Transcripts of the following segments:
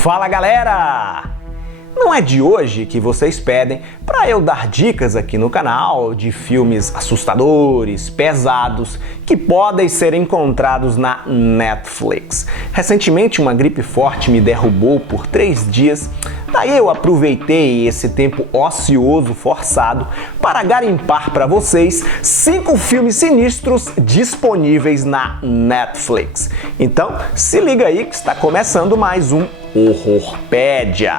Fala galera! Não é de hoje que vocês pedem para eu dar dicas aqui no canal de filmes assustadores, pesados, que podem ser encontrados na Netflix. Recentemente uma gripe forte me derrubou por 3 dias, daí eu aproveitei esse tempo ocioso forçado para garimpar para vocês 5 filmes sinistros disponíveis na Netflix. Então se liga aí que está começando mais um Horrorpédia.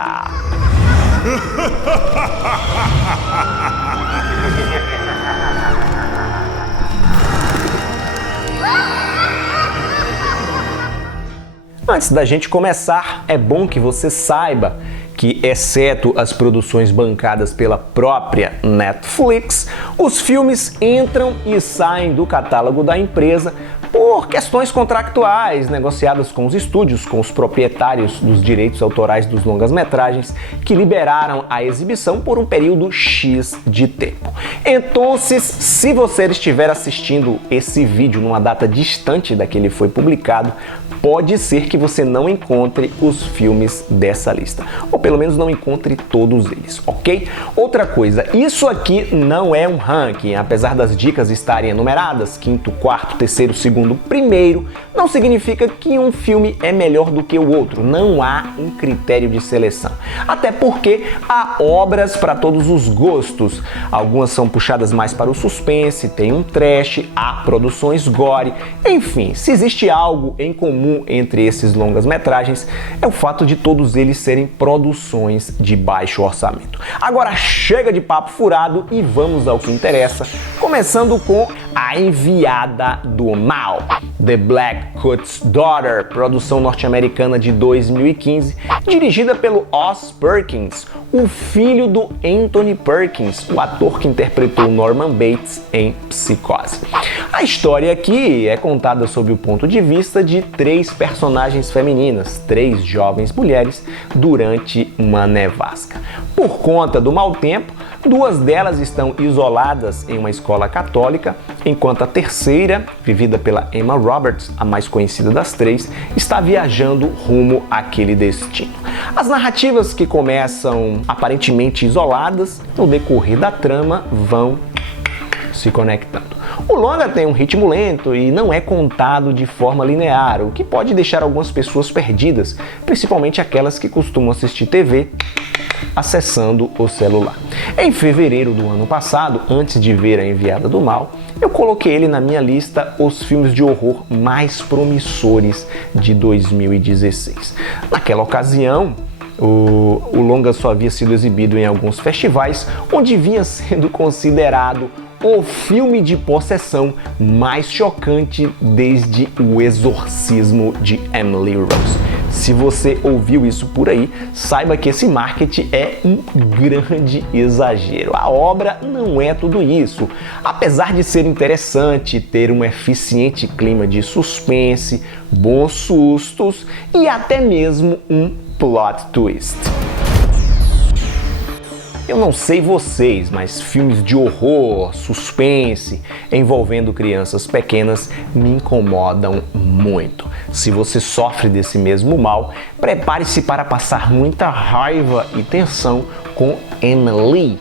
Antes da gente começar, é bom que você saiba que, exceto as produções bancadas pela própria Netflix, os filmes entram e saem do catálogo da empresa por questões contractuais negociadas com os estúdios, com os proprietários dos direitos autorais dos longas-metragens, que liberaram a exibição por um período X de tempo. Então, se você estiver assistindo esse vídeo numa data distante da que ele foi publicado, pode ser que você não encontre os filmes dessa lista, ou pelo menos não encontre todos eles, ok? Outra coisa, isso aqui não é um ranking, apesar das dicas estarem enumeradas, quinto, quarto, terceiro, segundo, primeiro, não significa que um filme é melhor do que o outro, não há um critério de seleção, até porque há obras para todos os gostos, algumas são puxadas mais para o suspense, tem um trash, há produções gore, enfim, se existe algo em comum entre esses longas-metragens é o fato de todos eles serem produções de baixo orçamento. Agora chega de papo furado e vamos ao que interessa, começando com A Enviada do Mal, The Black Coat's Daughter, produção norte-americana de 2015, dirigida pelo Oz Perkins, o filho do Anthony Perkins, o ator que interpretou Norman Bates em Psicose. A história aqui é contada sob o ponto de vista de 3 personagens femininas, 3 jovens mulheres, durante uma nevasca. Por conta do mau tempo, 2 delas estão isoladas em uma escola católica, enquanto a terceira, vivida pela Emma Roberts, a mais conhecida das 3, está viajando rumo àquele destino. As narrativas, que começam aparentemente isoladas, no decorrer da trama vão se conectando. O longa tem um ritmo lento e não é contado de forma linear, o que pode deixar algumas pessoas perdidas, principalmente aquelas que costumam assistir TV acessando o celular. Em fevereiro do ano passado, antes de ver A Enviada do Mal, eu coloquei ele na minha lista os filmes de horror mais promissores de 2016. Naquela ocasião, o longa só havia sido exibido em alguns festivais, onde vinha sendo considerado o filme de possessão mais chocante desde O Exorcismo de Emily Rose. Se você ouviu isso por aí, saiba que esse marketing é um grande exagero. A obra não é tudo isso. Apesar de ser interessante, ter um eficiente clima de suspense, bons sustos e até mesmo um plot twist. Eu não sei vocês, mas filmes de horror, suspense, envolvendo crianças pequenas me incomodam muito. Se você sofre desse mesmo mal, prepare-se para passar muita raiva e tensão com Emily,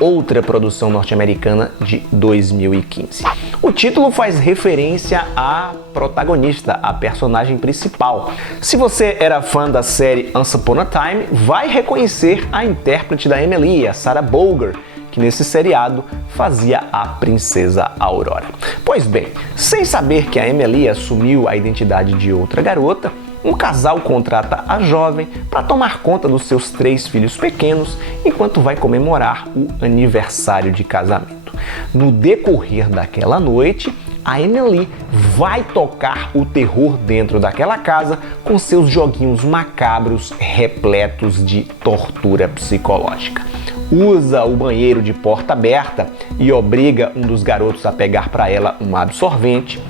outra produção norte-americana de 2015. O título faz referência à protagonista, a personagem principal. Se você era fã da série Once Upon a Time, vai reconhecer a intérprete da Emily, a Sarah Bolger, que nesse seriado fazia a Princesa Aurora. Pois bem, sem saber que a Emily assumiu a identidade de outra garota, um casal contrata a jovem para tomar conta dos seus 3 filhos pequenos enquanto vai comemorar o aniversário de casamento. No decorrer daquela noite, a Emily vai tocar o terror dentro daquela casa com seus joguinhos macabros repletos de tortura psicológica. Usa o banheiro de porta aberta e obriga um dos garotos a pegar para ela um absorvente.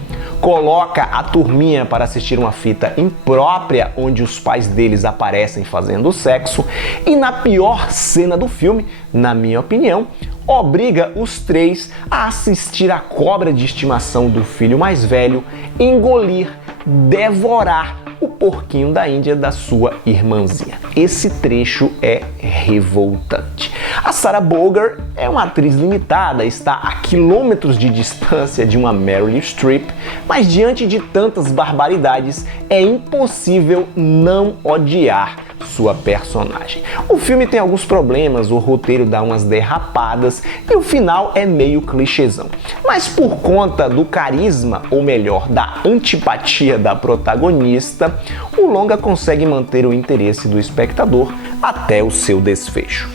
Coloca a turminha para assistir uma fita imprópria onde os pais deles aparecem fazendo sexo e, na pior cena do filme, na minha opinião, obriga os 3 a assistir a cobra de estimação do filho mais velho engolir, devorar o porquinho da Índia da sua irmãzinha. Esse trecho é revoltante. A Sarah Bogart é uma atriz limitada, está a quilômetros de distância de uma Meryl Streep, mas diante de tantas barbaridades é impossível não odiar sua personagem. O filme tem alguns problemas, o roteiro dá umas derrapadas e o final é meio clichêzão. Mas por conta do carisma, ou melhor, da antipatia da protagonista, o longa consegue manter o interesse do espectador até o seu desfecho.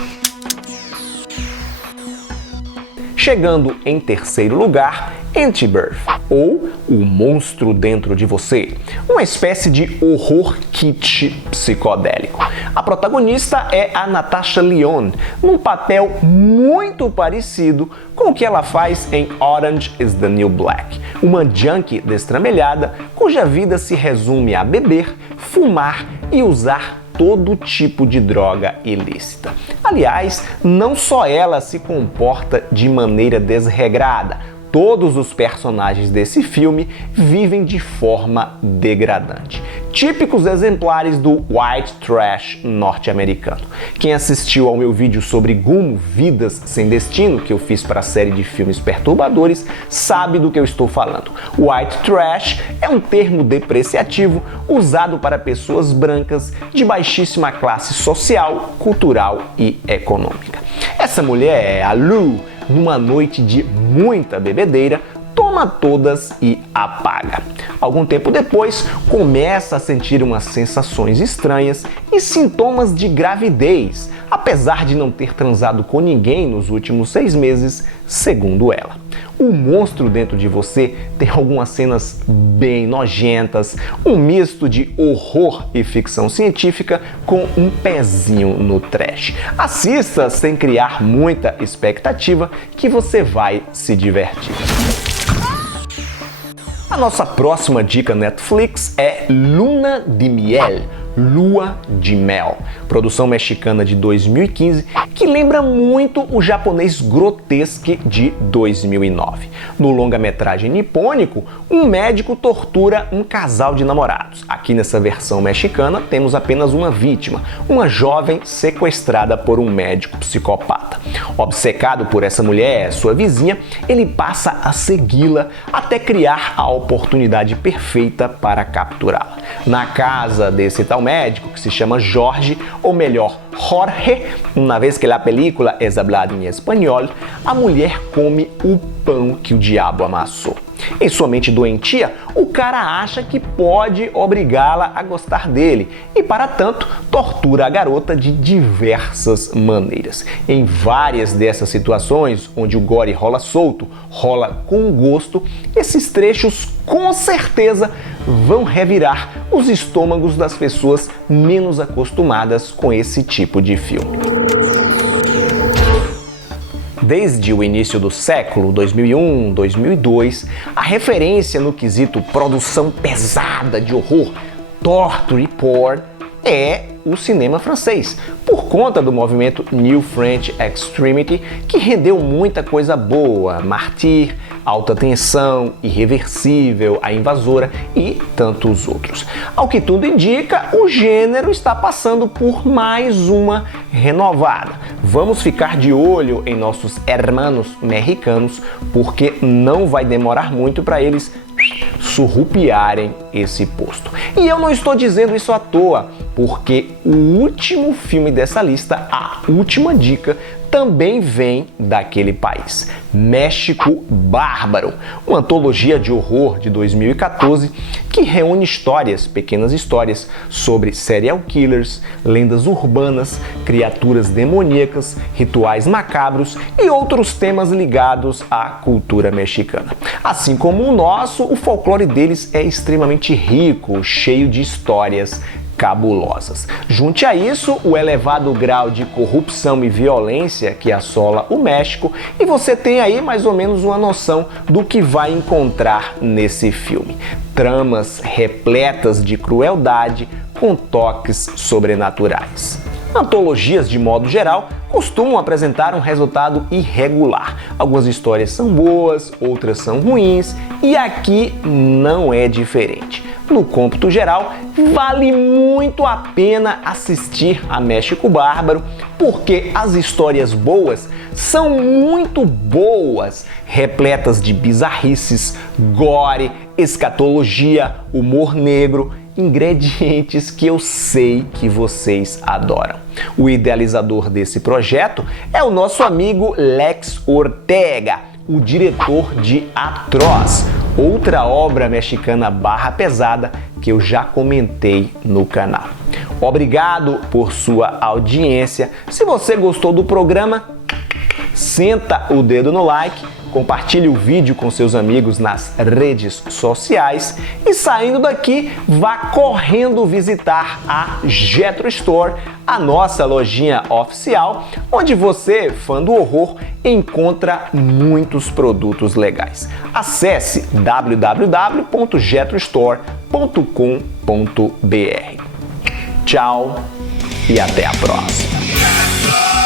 Chegando em terceiro lugar, Antibirth, ou O Monstro Dentro de Você, uma espécie de horror kitsch psicodélico. A protagonista é a Natasha Lyonne, num papel muito parecido com o que ela faz em Orange is the New Black, uma junkie destramelhada cuja vida se resume a beber, fumar e usar todo tipo de droga ilícita. Aliás, não só ela se comporta de maneira desregrada, todos os personagens desse filme vivem de forma degradante. Típicos exemplares do white trash norte-americano. Quem assistiu ao meu vídeo sobre Gumo, Vidas Sem Destino, que eu fiz para a série de filmes perturbadores, sabe do que eu estou falando. White trash é um termo depreciativo usado para pessoas brancas de baixíssima classe social, cultural e econômica. Essa mulher, a Lou, numa noite de muita bebedeira, toma todas e apaga. Algum tempo depois, começa a sentir umas sensações estranhas e sintomas de gravidez, apesar de não ter transado com ninguém nos últimos 6 meses, segundo ela. O Monstro Dentro de Você tem algumas cenas bem nojentas, um misto de horror e ficção científica com um pezinho no trash. Assista sem criar muita expectativa que você vai se divertir. A nossa próxima dica Netflix é Luna de Miel, Lua de Mel, produção mexicana de 2015 que lembra muito o japonês Grotesque de 2009. No longa-metragem nipônico, um médico tortura um casal de namorados. Aqui nessa versão mexicana temos apenas uma vítima, uma jovem sequestrada por um médico psicopata. Obcecado por essa mulher, sua vizinha, ele passa a segui-la até criar a oportunidade perfeita para capturá-la. Na casa desse tal médico, que se chama Jorge, ou melhor, Jorge, uma vez que a película é hablada em espanhol, a mulher come o pão que o diabo amassou. Em sua mente doentia, o cara acha que pode obrigá-la a gostar dele e, para tanto, tortura a garota de diversas maneiras. Em várias dessas situações, onde o gore rola solto, rola com gosto, esses trechos com certeza vão revirar os estômagos das pessoas menos acostumadas com esse tipo de filme. Desde o início do século, 2001, 2002, a referência no quesito produção pesada de horror, torture porn, é o cinema francês, por conta do movimento New French Extremity, que rendeu muita coisa boa, Martyr, Alta Tensão, Irreversível, A Invasora e tantos outros. Ao que tudo indica, o gênero está passando por mais uma renovada. Vamos ficar de olho em nossos hermanos mexicanos, porque não vai demorar muito para eles surrupiarem esse posto. E eu não estou dizendo isso à toa, porque o último filme dessa lista, a última dica, também vem daquele país, México Bárbaro, uma antologia de horror de 2014 que reúne histórias, pequenas histórias, sobre serial killers, lendas urbanas, criaturas demoníacas, rituais macabros e outros temas ligados à cultura mexicana. Assim como o nosso, o folclore deles é extremamente rico, cheio de histórias cabulosas. Junte a isso o elevado grau de corrupção e violência que assola o México e você tem aí mais ou menos uma noção do que vai encontrar nesse filme. Tramas repletas de crueldade com toques sobrenaturais. Antologias, de modo geral, costumam apresentar um resultado irregular. Algumas histórias são boas, outras são ruins, e aqui não é diferente. no cômputo geral, vale muito a pena assistir a México Bárbaro, porque as histórias boas são muito boas, repletas de bizarrices, gore, escatologia, humor negro, ingredientes que eu sei que vocês adoram. O idealizador desse projeto é o nosso amigo Lex Ortega, o diretor de Atroz, outra obra mexicana barra pesada que eu já comentei no canal. Obrigado por sua audiência. Se você gostou do programa, senta o dedo no like, compartilhe o vídeo com seus amigos nas redes sociais e, saindo daqui, vá correndo visitar a Jetro Store, a nossa lojinha oficial, onde você, fã do horror, encontra muitos produtos legais. Acesse www.jetrostore.com.br. Tchau e até a próxima!